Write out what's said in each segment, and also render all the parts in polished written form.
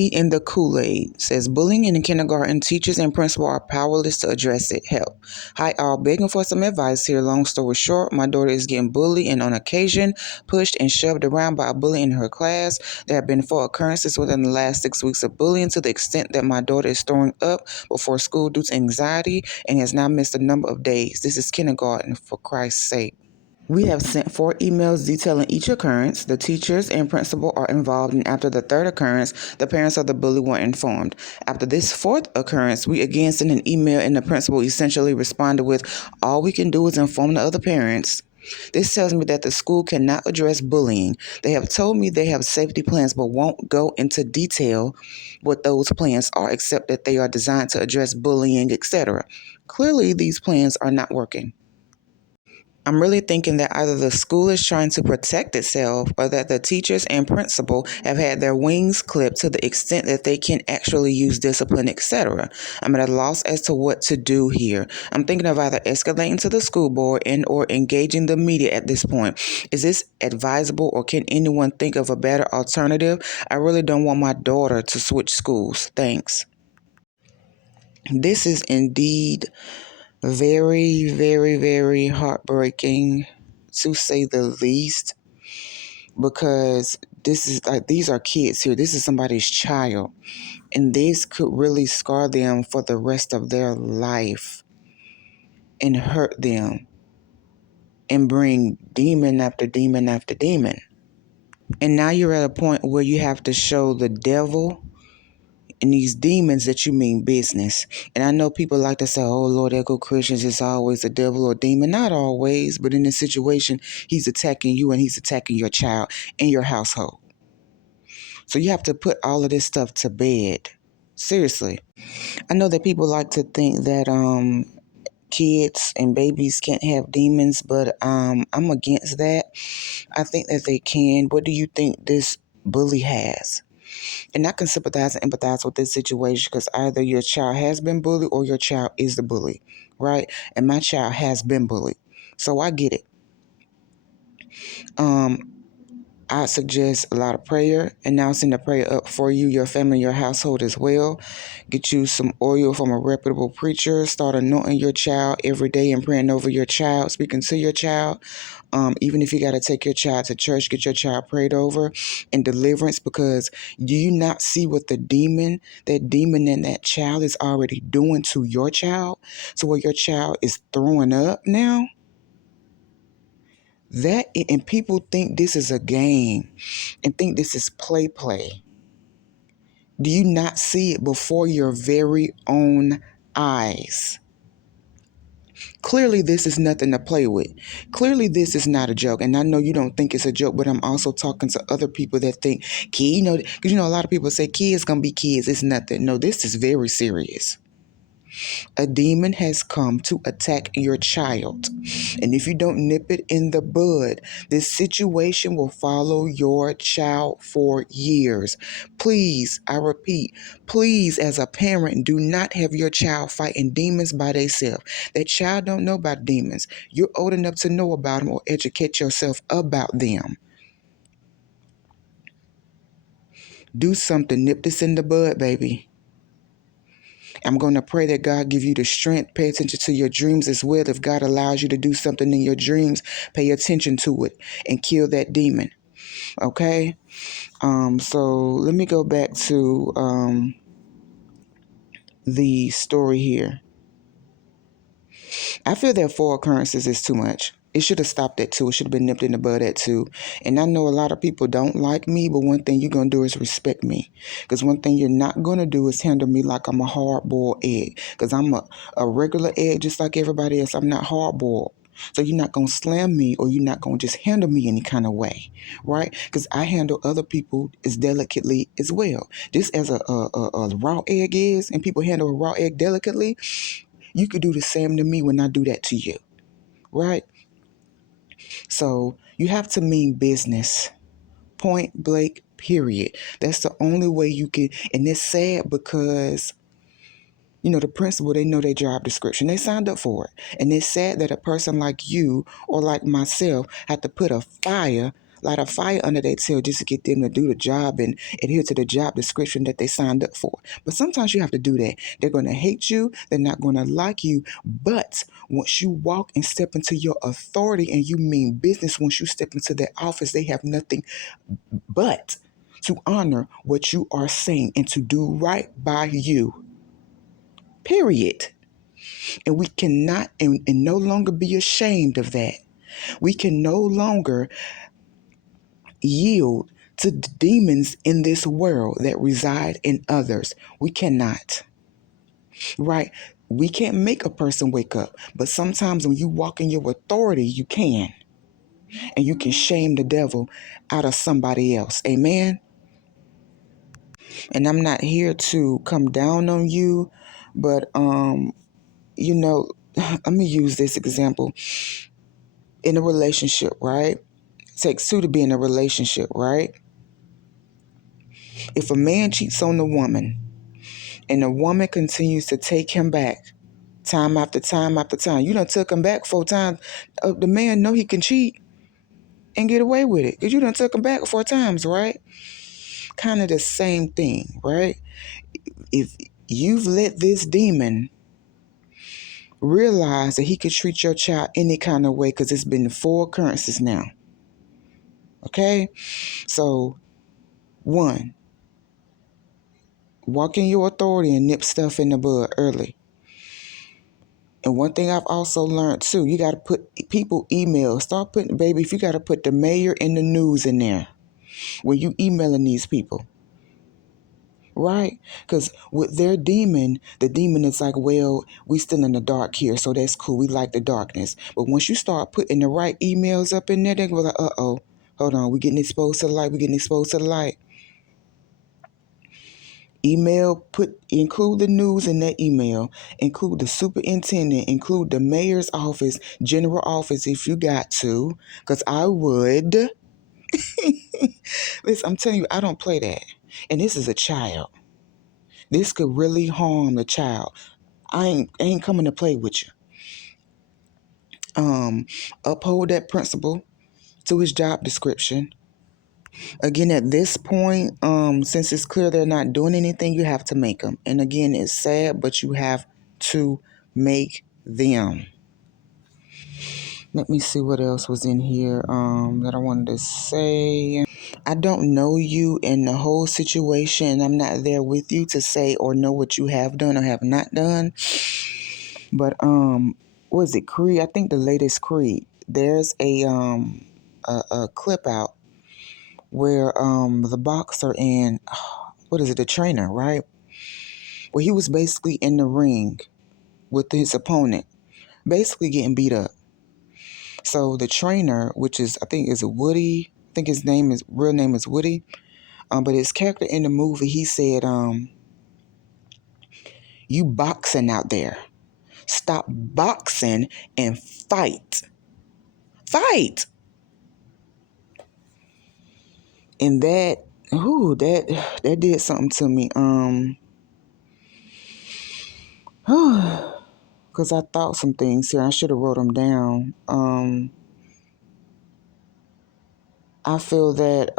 weed in the Kool-Aid says bullying in kindergarten, teachers and principal are powerless to address it. Help. Hi all, begging for some advice here. Long story short, my daughter is getting bullied and on occasion pushed and shoved around by a bully in her class. There have been 4 occurrences within the last 6 weeks of bullying to the extent that my daughter is throwing up before school due to anxiety and has now missed a number of days. This is kindergarten, for Christ's sake. We have sent 4 emails detailing each occurrence. The teachers and principal are involved, and after the 3rd occurrence, the parents of the bully were informed. After this 4th occurrence, we again sent an email, and the principal essentially responded with, "All we can do is inform the other parents." This tells me that the school cannot address bullying. They have told me they have safety plans, but won't go into detail what those plans are, except that they are designed to address bullying, etc. Clearly, these plans are not working. I'm really thinking that either the school is trying to protect itself or that the teachers and principal have had their wings clipped to the extent that they can actually use discipline, etc. I'm at a loss as to what to do here. I'm thinking of either escalating to the school board and or engaging the media at this point. Is this advisable or can anyone think of a better alternative? I really don't want my daughter to switch schools. Thanks. This is indeed very, very, very heartbreaking, to say the least, because this is like, these are kids here. This is somebody's child, and this could really scar them for the rest of their life and hurt them and bring demon after demon after demon. And now you're at a point where you have to show the devil and these demons that you mean business. And I know people like to say, "Oh Lord, there go Christians, it's always a devil or demon." Not always, but in this situation, he's attacking you and he's attacking your child and your household. So you have to put all of this stuff to bed. Seriously. I know that people like to think that kids and babies can't have demons, but I'm against that. I think that they can. What do you think this bully has? And I can sympathize and empathize with this situation because either your child has been bullied or your child is the bully, right? And my child has been bullied. So I get it. I suggest a lot of prayer, announcing the prayer up for you, your family, your household as well. Get you some oil from a reputable preacher. Start anointing your child every day and praying over your child, speaking to your child. Even if you got to take your child to church, get your child prayed over and deliverance, because do you not see what that demon in that child is already doing to your child? So where your child is throwing up now? And people think this is a game and think this is play. Do you not see it before your very own eyes? Clearly, this is nothing to play with. Clearly, this is not a joke. And I know you don't think it's a joke, but I'm also talking to other people that think, kid, because a lot of people say kids gonna be kids. It's nothing. No, this is very serious. A demon has come to attack your child. And if you don't nip it in the bud, this situation will follow your child for years. Please, I repeat, please, as a parent, do not have your child fighting demons by themselves. That child don't know about demons. You're old enough to know about them or educate yourself about them. Do something. Nip this in the bud, baby. I'm going to pray that God give you the strength. Pay attention to your dreams as well. If God allows you to do something in your dreams, pay attention to it and kill that demon. Okay? So let me go back to the story here. I feel that 4 occurrences is too much. It should have stopped at 2. It should have been nipped in the bud at 2. And I know a lot of people don't like me, but one thing you're going to do is respect me. Because one thing you're not going to do is handle me like I'm a hard-boiled egg. Because I'm a regular egg just like everybody else. I'm not hard-boiled. So you're not going to slam me, or you're not going to just handle me any kind of way, right? Because I handle other people as delicately as well. Just as a raw egg is, and people handle a raw egg delicately, you could do the same to me when I do that to you, right? So you have to mean business, point blank, period. That's the only way you can. And it's sad because, the principal, they know their job description. They signed up for it. And it's sad that a person like you or like myself have to put a fire light a fire under their tail just to get them to do the job and adhere to the job description that they signed up for. But sometimes you have to do that. They're going to hate you. They're not going to like you. But once you walk and step into your authority and you mean business, once you step into their office, they have nothing but to honor what you are saying and to do right by you. Period. And we cannot and no longer be ashamed of that. We can no longer yield to the demons in this world that reside in others. We cannot, right? We can't make a person wake up, but sometimes when you walk in your authority, you can. And you can shame the devil out of somebody else. Amen? And I'm not here to come down on you, but, let me use this example. In a relationship, right? It takes two to be in a relationship, right? If a man cheats on the woman and the woman continues to take him back time after time after time, you done took him back 4 times. The man know he can cheat and get away with it because you done took him back 4 times, right? Kind of the same thing, right? If you've let this demon realize that he could treat your child any kind of way because it's been 4 occurrences now, okay? So, one, walk in your authority and nip stuff in the bud early. And one thing I've also learned too, you got to put people emails. Start putting, baby, if you got to put the mayor and the news in there when you emailing these people, right? Because with their demon, the demon is like, well, we still in the dark here, so that's cool. We like the darkness. But once you start putting the right emails up in there, they go like, uh-oh, hold on, we getting exposed to the light. We getting exposed to the light. Email, include the news in that email, include the superintendent, include the mayor's office, general office if you got to, because I would. Listen, I'm telling you, I don't play that. And this is a child. This could really harm the child. I ain't coming to play with you. Uphold that principle to his job description. Again, at this point, since it's clear they're not doing anything, you have to make them. And again, it's sad, but you have to make them. Let me see what else was in here that I wanted to say. I don't know you in the whole situation. I'm not there with you to say or know what you have done or have not done. But what is it, Creed? I think the latest Creed. There's a clip out where the boxer and what is it, the trainer, right? Where he was basically in the ring with his opponent, basically getting beat up. So the trainer, which is I think is Woody, I think his real name is Woody, but his character in the movie, he said, "You boxing out there? Stop boxing and fight, fight." And that did something to me. Because I thought some things here. I should have wrote them down. I feel that,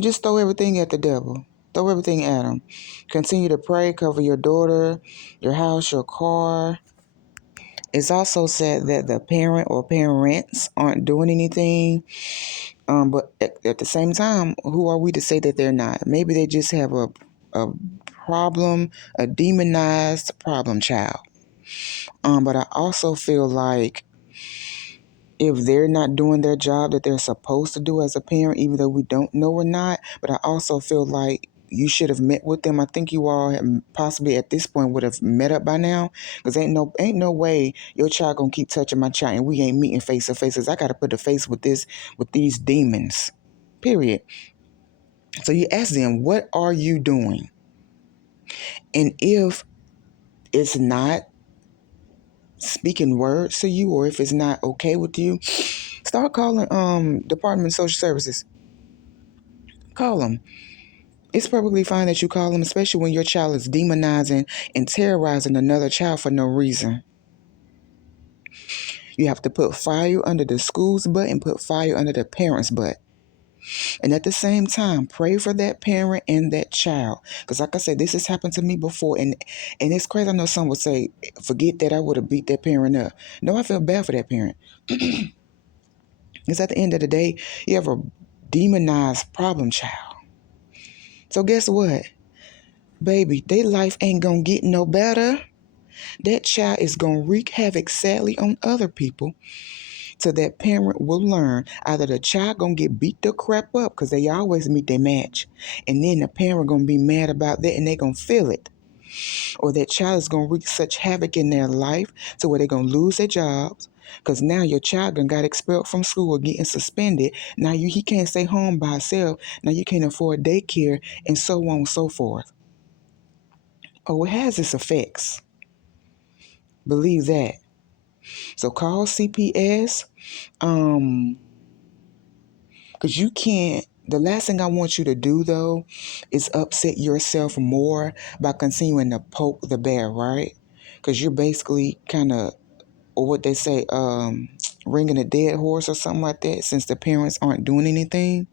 just throw everything at the devil. Throw everything at him. Continue to pray, cover your daughter, your house, your car. It's also said that the parent or parents aren't doing anything. But at the same time, who are we to say that they're not? Maybe they just have a problem, a demonized problem child. But I also feel like if they're not doing their job that they're supposed to do as a parent, even though we don't know or not, but I also feel like you should have met with them. I think you all possibly at this point would have met up by now, because ain't no way your child gonna keep touching my child and we ain't meeting face to face. I gotta put a face with these demons. Period. So you ask them, what are you doing? And if it's not speaking words to you, or if it's not okay with you, start calling Department of Social Services. Call them. It's perfectly fine that you call them, especially when your child is demonizing and terrorizing another child for no reason. You have to put fire under the school's butt and put fire under the parents' butt. And at the same time, pray for that parent and that child. Because like I said, this has happened to me before. And it's crazy. I know some would say, forget that, I would have beat that parent up. No, I feel bad for that parent. Because at the end of the day, you have a demonized problem child. So guess what? Baby, their life ain't going to get no better. That child is going to wreak havoc sadly on other people. So that parent will learn either the child going to get beat the crap up because they always meet their match. And then the parent going to be mad about that and they going to feel it. Or that child is going to wreak such havoc in their life to where they're going to lose their jobs. Because now your child done got expelled from school or getting suspended. Now he can't stay home by himself. Now you can't afford daycare and so on and so forth. Oh, it has its effects. Believe that. So call CPS. Because you can't, the last thing I want you to do though is upset yourself more by continuing to poke the bear, right? Because you're basically kind of, or what they say, ringing a dead horse or something like that, since the parents aren't doing anything.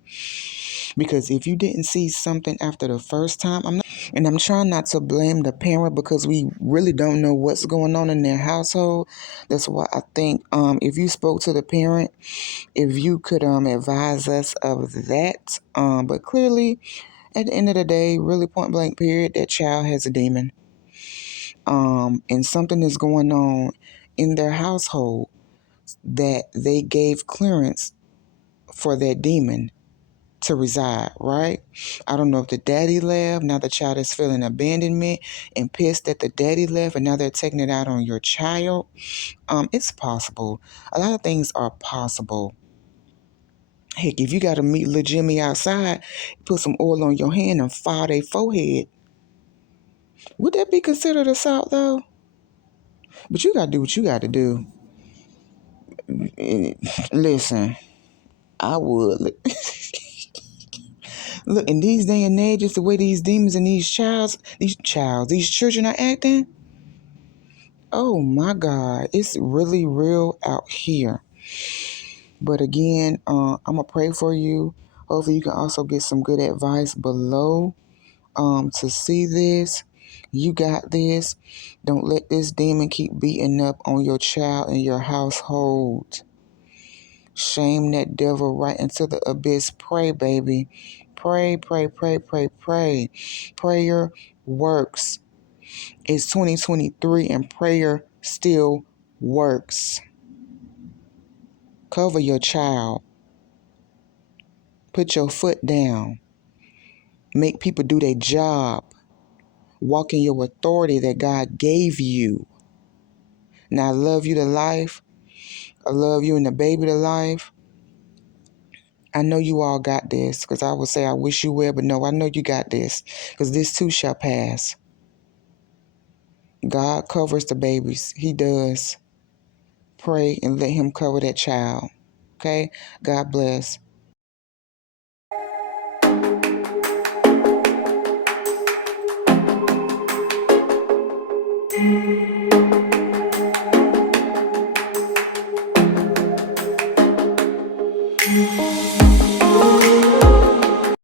Because if you didn't see something after the first time, I'm trying not to blame the parent because we really don't know what's going on in their household. That's why I think if you spoke to the parent, if you could advise us of that. But clearly, at the end of the day, really point blank period, that child has a demon. And something is going on in their household that they gave clearance for that demon to reside, right? I don't know if the daddy left. Now the child is feeling abandonment and pissed that the daddy left, and now they're taking it out on your child. It's possible. A lot of things are possible. Heck, if you got to meet little Jimmy outside, put some oil on your hand and fire their forehead. Would that be considered assault, though? But you got to do what you got to do. Listen, I would. Look, in these day and ages, the way these demons and these children are acting, oh my God, it's really real out here. But again, I'm going to pray for you. Hopefully you can also get some good advice below to see this. You got this. Don't let this demon keep beating up on your child and your household. Shame that devil right into the abyss. Pray, baby. Pray, pray, pray, pray, pray. Prayer works. It's 2023 and prayer still works. Cover your child. Put your foot down. Make people do their job. Walk in your authority that God gave you. Now, I love you to life. I love you and the baby to life. I know you all got this, because I would say I wish you well, but no, I know you got this, because this too shall pass. God covers the babies. He does. Pray and let him cover that child. Okay? God bless.